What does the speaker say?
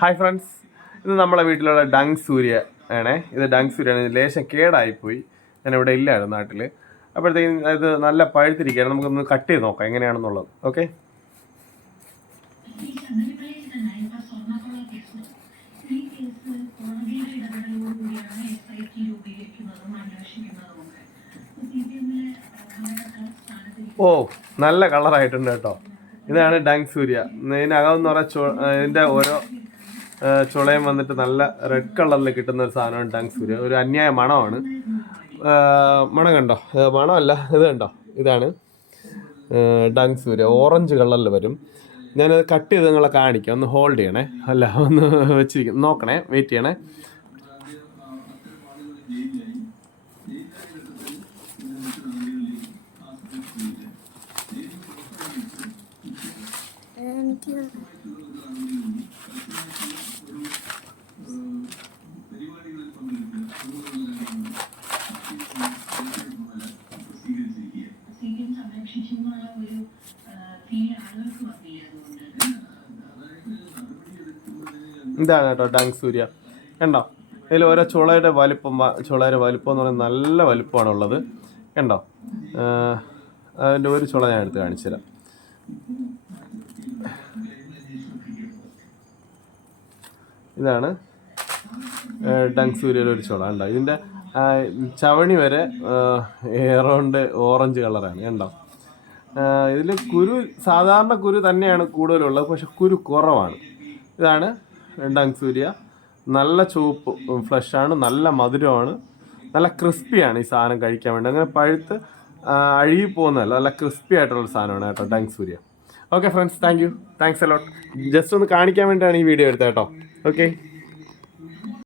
Hi friends, ഇത് നമ്മളെ വീട്ടിലുള്ള ഡങ് സൂര്യ ആണേ. ഇത് ഡങ് സൂര്യാണ്. ലേശം കേടായിപ്പോയി, ഞാനിവിടെ ഇല്ലായിരുന്നു നാട്ടിൽ. അപ്പോഴത്തേക്കും ഇത് നല്ല പഴുത്തിരിക്കുകയാണ്. നമുക്കൊന്ന് കട്ട് ചെയ്ത് നോക്കാം എങ്ങനെയാണെന്നുള്ളത്. ഓക്കെ, ഓ നല്ല കളറായിട്ടുണ്ട് കേട്ടോ. ഇതാണ് ഡങ് സൂര്യ. ഇതിനകമെന്ന് പറഞ്ഞാൽ ഇതിൻ്റെ ഓരോ ചുളയും വന്നിട്ട് നല്ല റെഡ് കളറിൽ കിട്ടുന്ന ഒരു സാധനമാണ് ഡങ് സൂര്യ. ഒരു അന്യായ മണമാണ്. മണം കണ്ടോ? മണമല്ല, ഇത് കണ്ടോ? ഇതാണ് ഡങ് സൂര്യ. ഓറഞ്ച് കളറിൽ വരും. ഞാനത് കട്ട് ചെയ്ത് നിങ്ങളെ കാണിക്കാം. ഒന്ന് ഹോൾഡ് ചെയ്യണേ, അല്ല ഒന്ന് വെച്ചിരിക്കും, നോക്കണേ, വെയിറ്റ് ചെയ്യണേ. ഇതാണ് കേട്ടോ ഡങ് സൂര്യ. കണ്ടോ? ഇതിൽ ഓരോ ചുളയുടെ വലിപ്പം എന്ന് പറയുന്നത് നല്ല വലിപ്പമാണുള്ളത്. കണ്ടോ? അതിൻ്റെ ഒരു ചുള ഞാൻ എടുത്ത് കാണിച്ചു തരാം. ഇതാണ് ഡങ് സൂര്യയുടെ ഒരു ചുള. കണ്ടോ? ഇതിൻ്റെ ചവണി വരെ എറൗണ്ട് ഓറഞ്ച് കളറാണ്. കണ്ടോ? ഇതിൽ കുരു സാധാരണ കുരു തന്നെയാണ് കൂടുതലുള്ളത്, പക്ഷെ കുരു കുറവാണ്. ഇതാണ് ഡങ് സൂര്യ. നല്ല ചുവപ്പ് ഫ്ലഷാണ്, നല്ല മധുരമാണ്, നല്ല ക്രിസ്പിയാണ് ഈ സാധനം കഴിക്കാൻ വേണ്ടി. അങ്ങനെ പഴുത്ത് അഴുകി പോകുന്നതല്ല, നല്ല ക്രിസ്പി ആയിട്ടുള്ള സാധനമാണ് കേട്ടോ dung Surya. Okay friends, thanks a lot. Just ഒന്ന് കാണിക്കാൻ വേണ്ടിയാണ് ഈ വീഡിയോ എടുത്തത് കേട്ടോ. ഓക്കെ.